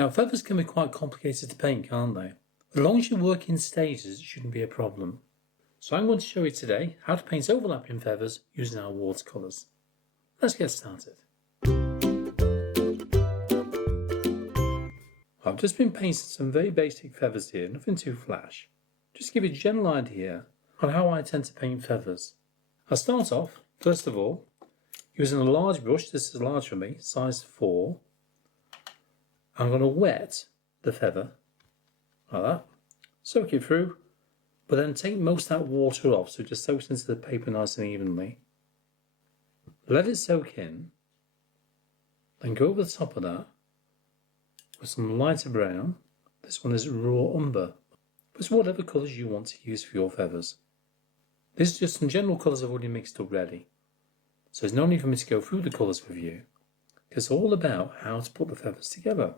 Now, feathers can be quite complicated to paint, can't they? As long as you work in stages, it shouldn't be a problem. So I'm going to show you today how to paint overlapping feathers using our watercolours. Let's get started. I've just been painting some very basic feathers here, nothing too flash. Just to give you a general idea on how I tend to paint feathers. I'll start off, first of all, using a large brush. This is large for me, size 4. I'm going to wet the feather, like that, soak it through, but then take most of that water off so it just soaks into the paper nice and evenly. Let it soak in, then go over the top of that with some lighter brown. This one is raw umber, but it's whatever colours you want to use for your feathers. This is just some general colours I've already mixed up ready, so there's no need for me to go through the colours with you, because it's all about how to put the feathers together.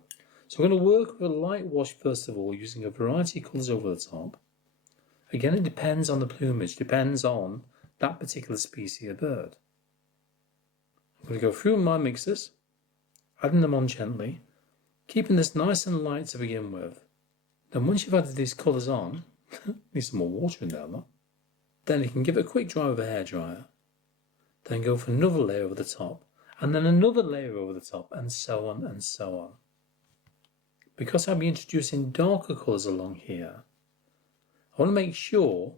So I'm going to work with a light wash first of all, using a variety of colours over the top. Again, it depends on the plumage, depends on that particular species of bird. I'm going to go through my mixers, adding them on gently, keeping this nice and light to begin with. Then once you've added these colours on, need some more water in there though, then you can give it a quick dry with a hairdryer. Then go for another layer over the top, and then another layer over the top, and so on and so on. Because I'll be introducing darker colours along here, I want to make sure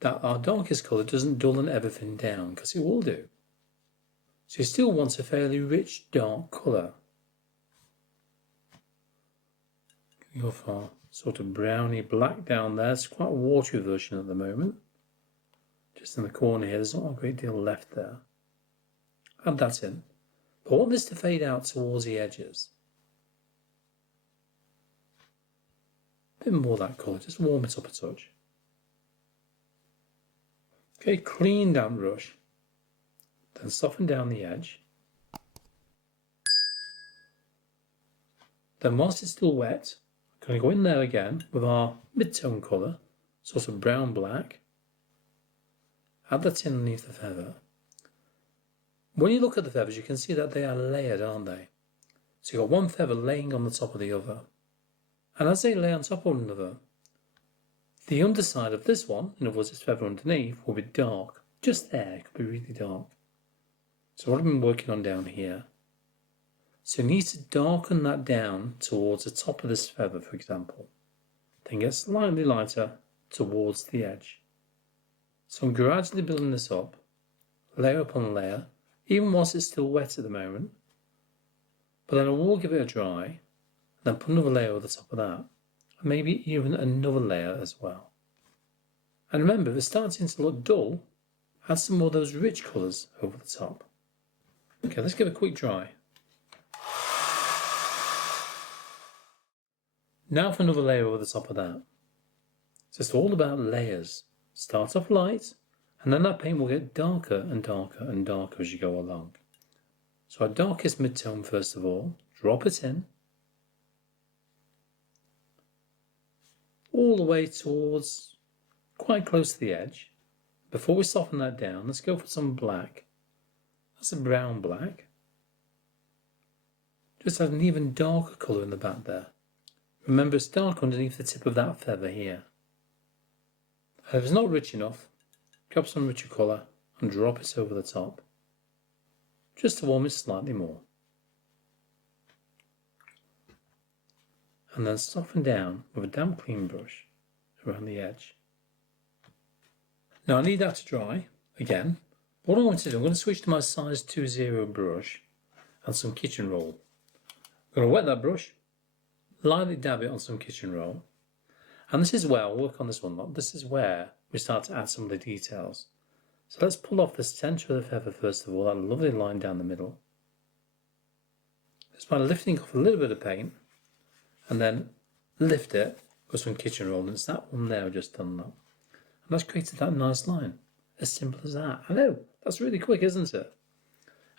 that our darkest colour doesn't dull everything down, because it will do. So you still want a fairly rich dark colour. Go for sort of browny black down there. It's quite a watery version at the moment. Just in the corner here, there's not a great deal left there. Add that in. But I want this to fade out towards the edges. A bit more of that colour, just warm it up a touch. Okay, clean damp brush. Then soften down the edge. Then whilst it's still wet, I'm going to go in there again with our mid-tone colour, sort of brown-black. Add that in underneath the feather. When you look at the feathers, you can see that they are layered, aren't they? So you've got one feather laying on the top of the other. And as they lay on top of one another, the underside of this one, in other words, this feather underneath, will be dark. Just there, it could be really dark. So what I've been working on down here. So you need to darken that down towards the top of this feather, for example. Then get slightly lighter towards the edge. So I'm gradually building this up, layer upon layer, even whilst it's still wet at the moment. But then I will give it a dry, and then put another layer over the top of that, and maybe even another layer as well. And remember, if it's starting to look dull, add some more of those rich colours over the top. Okay, let's give it a quick dry. Now for another layer over the top of that. So it's all about layers. Start off light, and then that paint will get darker and darker and darker as you go along. So our darkest mid-tone first of all, drop it in. All the way towards quite close to the edge. Before we soften that down, let's go for some black. That's a brown black. Just add an even darker colour in the back there. Remember, it's dark underneath the tip of that feather here. And if it's not rich enough, grab some richer colour and drop it over the top, just to warm it slightly more. And then soften down with a damp clean brush around the edge. Now I need that to dry again. What I'm going to do, I'm going to switch to my size 20 brush and some kitchen roll. I'm going to wet that brush, lightly dab it on some kitchen roll. And this is where I'll work on this one. This is where we start to add some of the details. So let's pull off the centre of the feather first of all, that lovely line down the middle. Just by lifting off a little bit of paint, and then lift it with some kitchen roll, and it's that one there I've just done that. And that's created that nice line. As simple as that. I know, that's really quick, isn't it?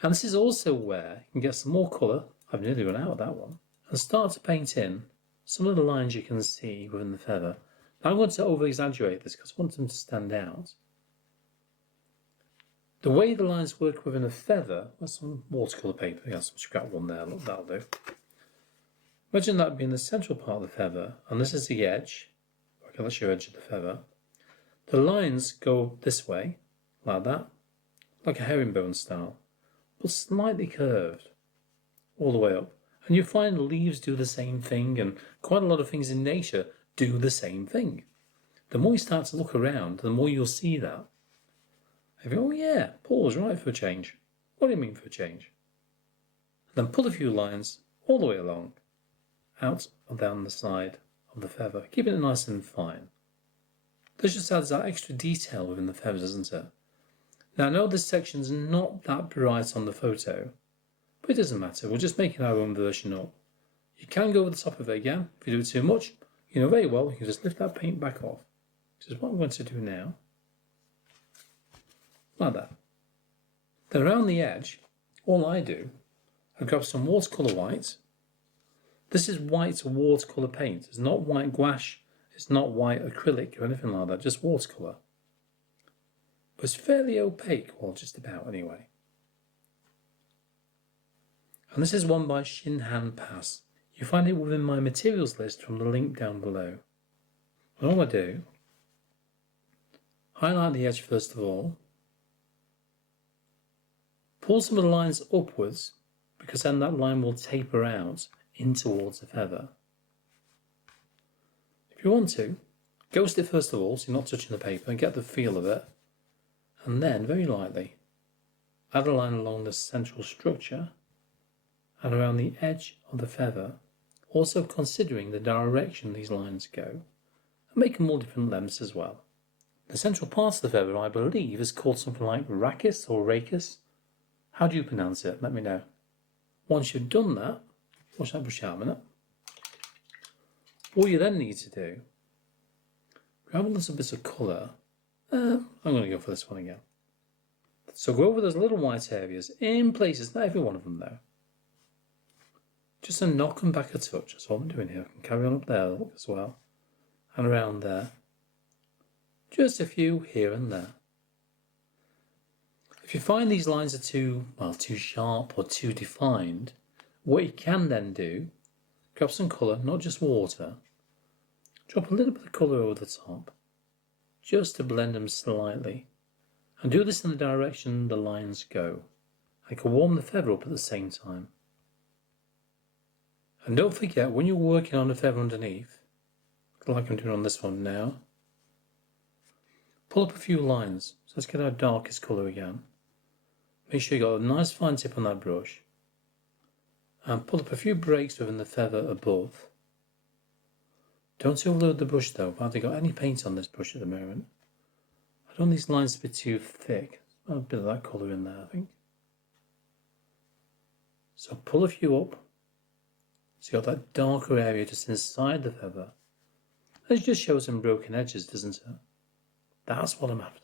And this is also where you can get some more colour. I've nearly run out of that one. And start to paint in some of the lines you can see within the feather. Now I'm going to over-exaggerate this because I want them to stand out. The way the lines work within a feather, that's some watercolour paper, yeah, some scrap one there, look, that'll do. Imagine that being the central part of the feather, and this is the edge. Okay, that's your edge of the feather. The lines go this way, like that, like a herringbone style, but slightly curved, all the way up. And you find leaves do the same thing, and quite a lot of things in nature do the same thing. The more you start to look around, the more you'll see that. And you go, oh yeah, Paul's right for a change. What do you mean for a change? And then pull a few lines all the way along, out and down the side of the feather, keeping it nice and fine. This just adds that extra detail within the feathers, isn't it? Now I know this section's not that bright on the photo, but it doesn't matter, we're just making our own version up. You can go over the top of it again. If you do it too much, you know very well you can just lift that paint back off. Which is what I'm going to do now. Like that. Then around the edge, all I do, I grab some watercolour white. This is white watercolour paint. It's not white gouache, it's not white acrylic or anything like that, just watercolour. But it's fairly opaque, well just about anyway. And this is one by Shinhan Pass. You find it within my materials list from the link down below. And all I do, highlight the edge first of all, pull some of the lines upwards, because then that line will taper out in towards the feather. If you want to, ghost it first of all, so you're not touching the paper, and get the feel of it. And then, very lightly, add a line along the central structure and around the edge of the feather, also considering the direction these lines go, and make them all different lengths as well. The central part of the feather, I believe, is called something like rachis or rachis. How do you pronounce it? Let me know. Once you've done that, watch that brush out a minute. All you then need to do, grab a little bit of colour. I'm going to go for this one again. So go over those little white areas in places, not every one of them though. Just to knock them back a touch. That's what I'm doing here. I can carry on up there as well. And around there. Just a few here and there. If you find these lines are too sharp or too defined, what you can then do, grab some colour, not just water, drop a little bit of colour over the top, just to blend them slightly, and do this in the direction the lines go. I can warm the feather up at the same time. And don't forget, when you're working on the feather underneath, like I'm doing on this one now, pull up a few lines. So let's get our darkest colour again. Make sure you got a nice fine tip on that brush. And pull up a few breaks within the feather above. Don't overload the brush though. I haven't got any paint on this brush at the moment. I don't want these lines to be too thick. There's a bit of that colour in there, I think. So pull a few up. So you got that darker area just inside the feather. And it just shows some broken edges, doesn't it? That's what I'm after.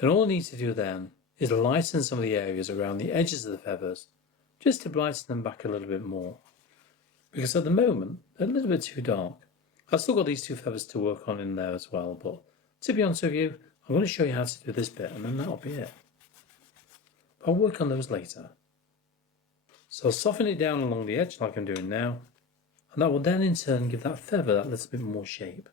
Then all I need to do then is lighten some of the areas around the edges of the feathers, just to brighten them back a little bit more. Because at the moment, they're a little bit too dark. I've still got these two feathers to work on in there as well, but to be honest with you, I'm going to show you how to do this bit and then that'll be it. I'll work on those later. So I'll soften it down along the edge like I'm doing now, and that will then in turn give that feather that little bit more shape.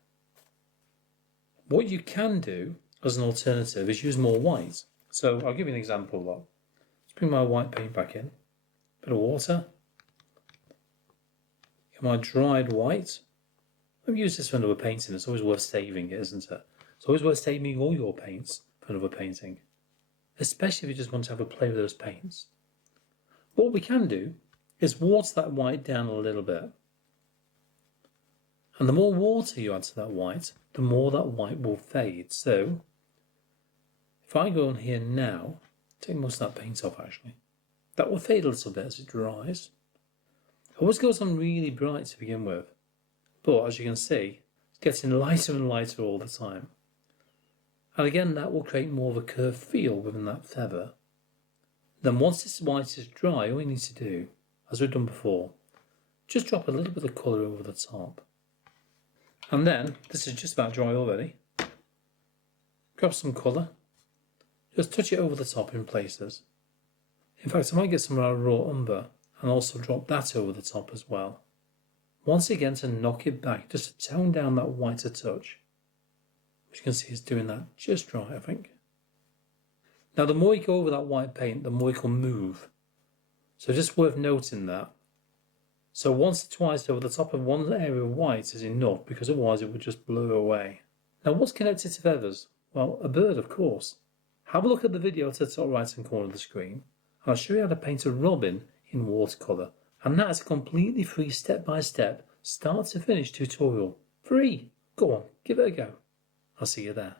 What you can do as an alternative is use more white. So I'll give you an example of that. Let's bring my white paint back in. Bit of water. Get my dried white. I've used this for another painting. It's always worth saving it, isn't it? It's always worth saving all your paints for another painting. Especially if you just want to have a play with those paints. What we can do is water that white down a little bit. And the more water you add to that white, the more that white will fade. So, if I go on here now, take most of that paint off actually, that will fade a little bit as it dries. It always goes on really bright to begin with, but as you can see, it's getting lighter and lighter all the time. And again, that will create more of a curved feel within that feather. Then once this white is dry, all you need to do, as we've done before, just drop a little bit of colour over the top. And then, this is just about dry already, grab some colour, just touch it over the top in places. In fact, I might get some raw umber and also drop that over the top as well. Once again to knock it back, just to tone down that white a touch. Which you can see is doing that just right, I think. Now the more you go over that white paint, the more it will move. So just worth noting that. So once or twice over the top of one area of white is enough, because otherwise it would just blur away. Now what's connected to feathers? Well, a bird, of course. Have a look at the video to the top right hand corner of the screen, and I'll show you how to paint a robin in watercolour. And that is a completely free step-by-step, start to finish tutorial. Free! Go on, give it a go. I'll see you there.